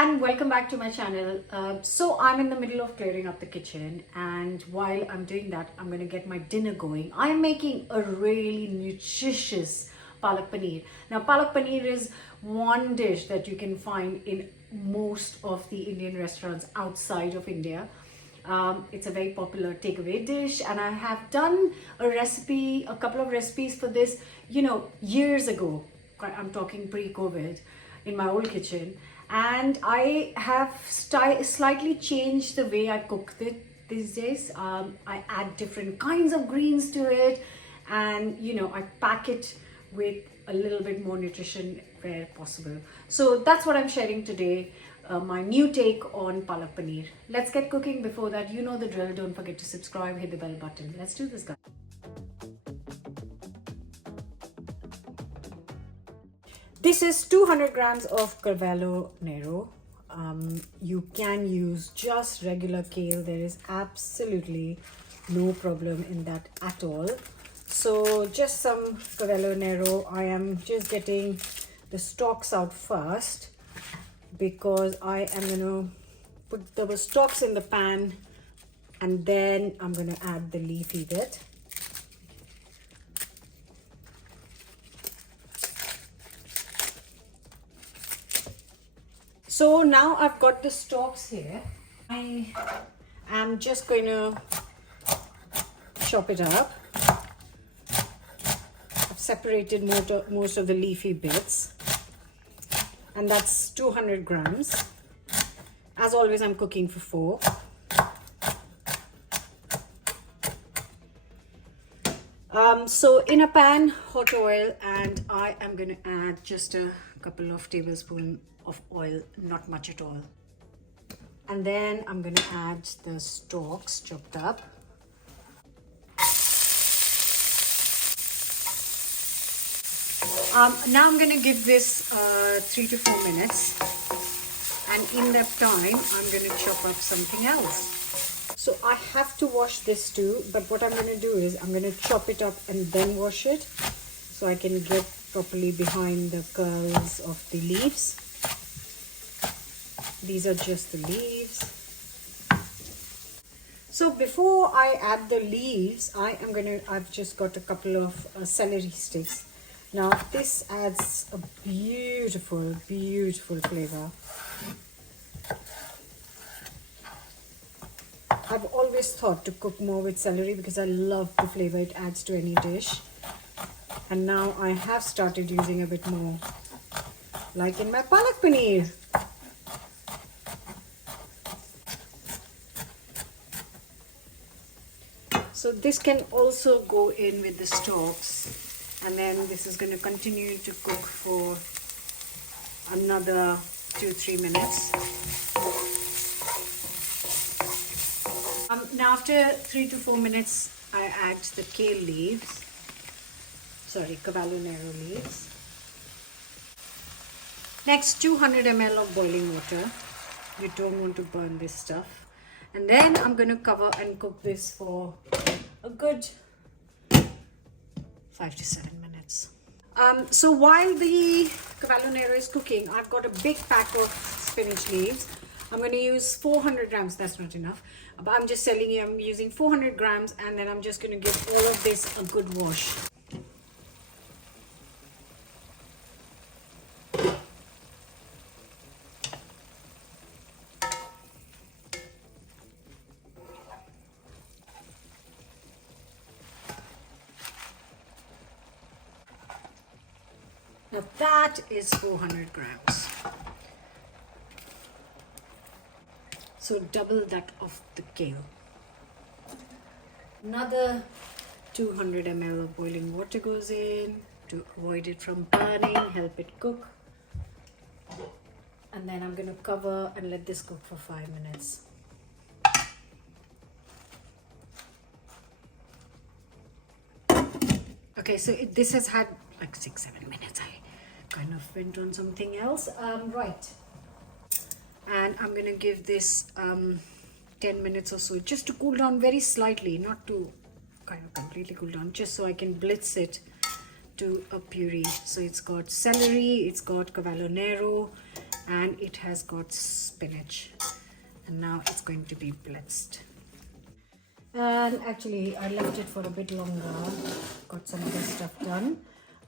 and welcome back to my channel. So I'm in the middle of clearing up the kitchen, and while I'm doing that, I'm going to get my dinner going. I'm making a really nutritious palak paneer. Now palak paneer is one dish that you can find in most of the Indian restaurants outside of India. It's a very popular takeaway dish, and I have done a couple of recipes for this, years ago. I'm talking pre-COVID, in my old kitchen, and I have slightly changed the way I cook it these days. I add different kinds of greens to it, and I pack it with a little bit more nutrition where possible. So that's what I'm sharing today. My new take on palak paneer. Let's get cooking. Before that, you know the drill. Don't forget to subscribe, hit the bell button. Let's do this, guys. This is 200 grams of Cardamom Trail. You can use just regular kale. There is absolutely no problem in that at all. So just some Cardamom Trail. I am just getting the stalks out first, because I am going to put the stalks in the pan, and then I'm going to add the leafy bit. So now I've got the stalks here. I am just going to chop it up. I've separated most of the leafy bits, and that's 200 grams. As always, I'm cooking for 4. So in a pan, hot oil, and I am going to add just a couple of tablespoons of oil, not much at all. And then I'm going to add the stalks chopped up. Now I'm going to give this 3 to 4 minutes, and in that time I'm going to chop up something else. So I have to wash this too, but what I'm going to do is I'm going to chop it up and then wash it, so I can get properly behind the curls of the leaves. These are just the leaves. So before I add the leaves, I've just got a couple of celery sticks. Now this adds a beautiful, beautiful flavor. I've always thought to cook more with celery because I love the flavor it adds to any dish. And now I have started using a bit more, like in my palak paneer. So this can also go in with the stalks, and then this is going to continue to cook for another 2-3 minutes. Now after 3 to 4 minutes, I add the kale leaves, Cardamom Trail leaves. Next, 200 ml of boiling water. You don't want to burn this stuff. And then I'm going to cover and cook this for a good 5 to 7 minutes. So while the Cardamom Trail is cooking, I've got a big pack of spinach leaves. I'm going to use 400 grams. That's not enough, but I'm just telling you I'm using 400 grams, and then I'm just going to give all of this a good wash. Now that is 400 grams. So double that of the kale. Another 200 ml of boiling water goes in to avoid it from burning, help it cook. And then I'm going to cover and let this cook for 5 minutes. Okay, so this has had like 6-7 minutes. I kind of went on something else. Right. And I'm going to give this 10 minutes or so just to cool down very slightly, not to kind of completely cool down, just so I can blitz it to a puree. So it's got celery, it's got Cardamom Trail, and it has got spinach, and now it's going to be blitzed. And actually I left it for a bit longer, got some other stuff done,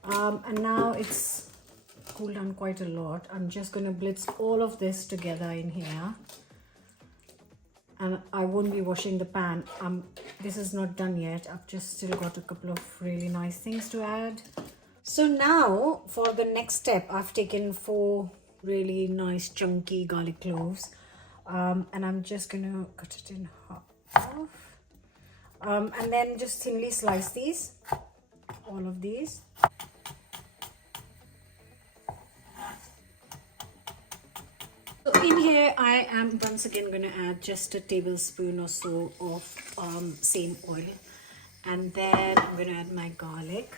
and now it's cooled down quite a lot. I'm just going to blitz all of this together in here, and I won't be washing the pan. This is not done yet. I've just still got a couple of really nice things to add. So now for the next step, I've taken 4 really nice chunky garlic cloves, and I'm just gonna cut it in half, and then just thinly slice these, all of these. So in here I am once again going to add just a tablespoon or so of same oil, and then I'm going to add my garlic.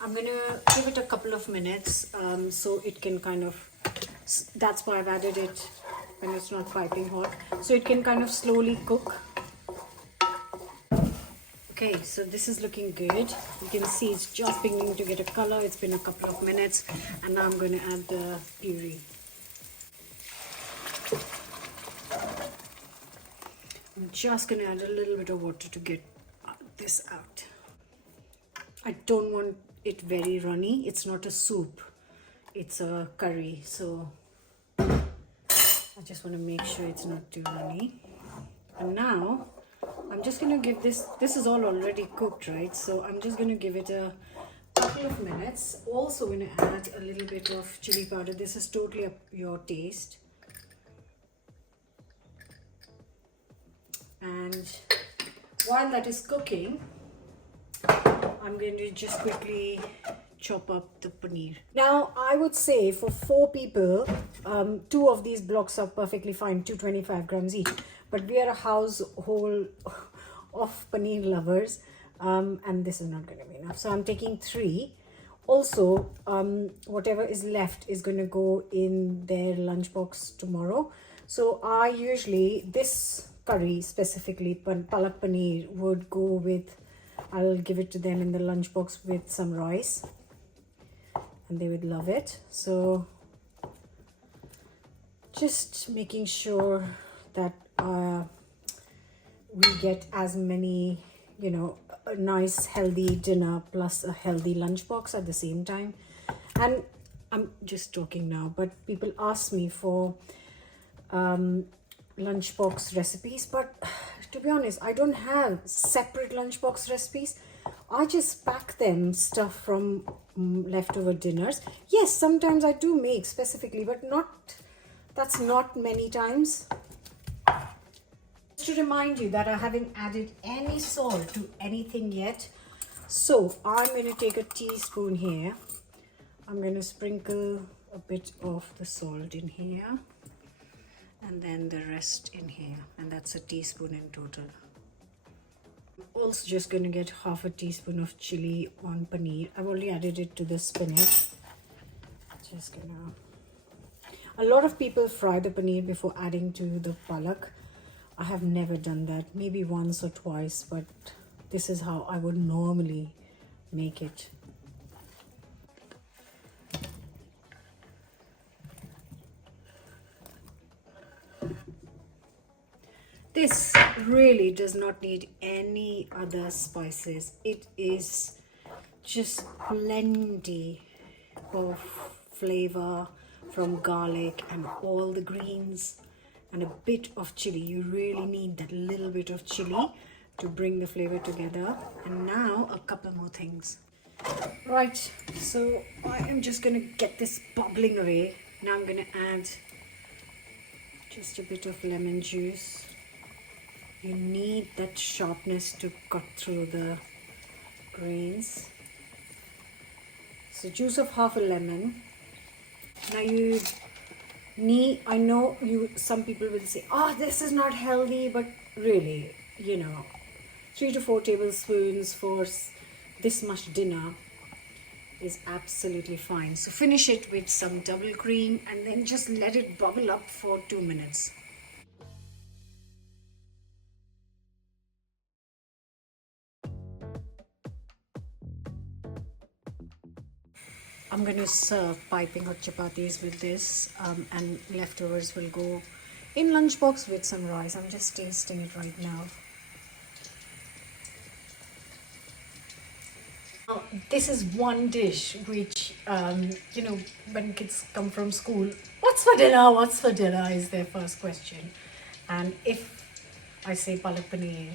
I'm going to give it a couple of minutes so it can kind of, that's why I've added it when it's not piping hot, so it can kind of slowly cook. Okay, so this is looking good. You can see it's just beginning to get a color. It's been a couple of minutes, and now I'm going to add the puree. I'm just going to add a little bit of water to get this out. I don't want it very runny. It's not a soup, it's a curry, so I just want to make sure it's not too runny. And now I'm just going to give this is all already cooked, right? So I'm just going to give it a couple of minutes. Also going to add a little bit of chili powder. This is totally up your taste. And while that is cooking, I'm going to just quickly chop up the paneer. Now I would say for 4 people, 2 of these blocks are perfectly fine, 225 grams each. But we are a household of paneer lovers, and this is not going to be enough. So I'm taking 3. Also, whatever is left is going to go in their lunchbox tomorrow. So I usually, this curry specifically, palak paneer, would go with, I'll give it to them in the lunchbox with some rice, and they would love it. So just making sure that we get as many, you know, a nice healthy dinner plus a healthy lunchbox at the same time. And I'm just talking now, but people ask me for lunchbox recipes, but to be honest, I don't have separate lunchbox recipes. I just pack them stuff from leftover dinners. Yes, sometimes I do make specifically, but that's not many times. Just to remind you that I haven't added any salt to anything yet, so I'm going to take a teaspoon here. I'm going to sprinkle a bit of the salt in here, and then the rest in here, and that's a teaspoon in total. I'm also just going to get half a teaspoon of chili on paneer. I've already added it to the spinach. Just gonna, a lot of people fry the paneer before adding to the palak. I have never done that, maybe once or twice, but this is how I would normally make it. This really does not need any other spices. It is just plenty of flavor from garlic and all the greens and a bit of chili. You really need that little bit of chili to bring the flavor together. And now a couple more things. Right, so I am just going to get this bubbling away. Now I'm going to add just a bit of lemon juice. You need that sharpness to cut through the grains. So juice of half a lemon. Now you need, I know some people will say, oh, this is not healthy, but really, 3 to 4 tablespoons for this much dinner is absolutely fine. So finish it with some double cream and then just let it bubble up for 2 minutes. I'm going to serve piping hot chapatis with this, and leftovers will go in lunchbox with some rice. I'm just tasting it right now. This is one dish which, when kids come from school, what's for dinner? What's for dinner is their first question. And if I say palak paneer,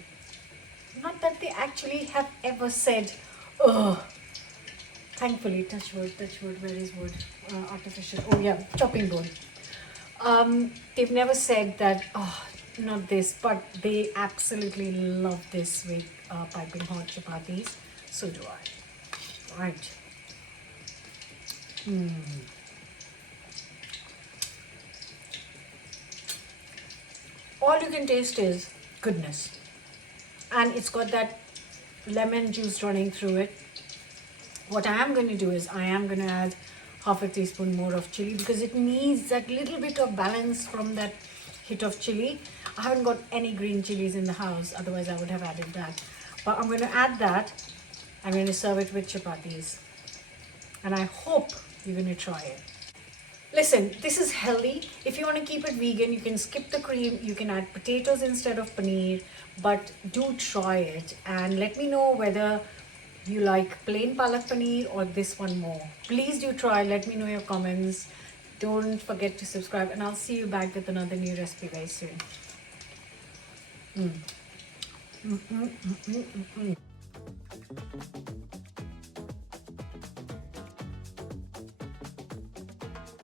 not that they actually have ever said, oh, thankfully, touch wood, where is wood? Artificial, oh yeah, chopping board. They've never said that, oh, not this, but they absolutely love this with piping hot chapatis. So do I. Right. All you can taste is goodness. And it's got that lemon juice running through it. What I am going to do is I am going to add half a teaspoon more of chili because it needs that little bit of balance from that hit of chili. I haven't got any green chilies in the house, otherwise I would have added that. But I'm going to add that. I'm going to serve it with chapatis. And I hope you're going to try it. Listen, this is healthy. If you want to keep it vegan, you can skip the cream. You can add potatoes instead of paneer. But do try it and let me know whether you like plain palak paneer or this one more. Please do try. Let me know your comments. Don't forget to subscribe, and I'll see you back with another new recipe very soon. Mm.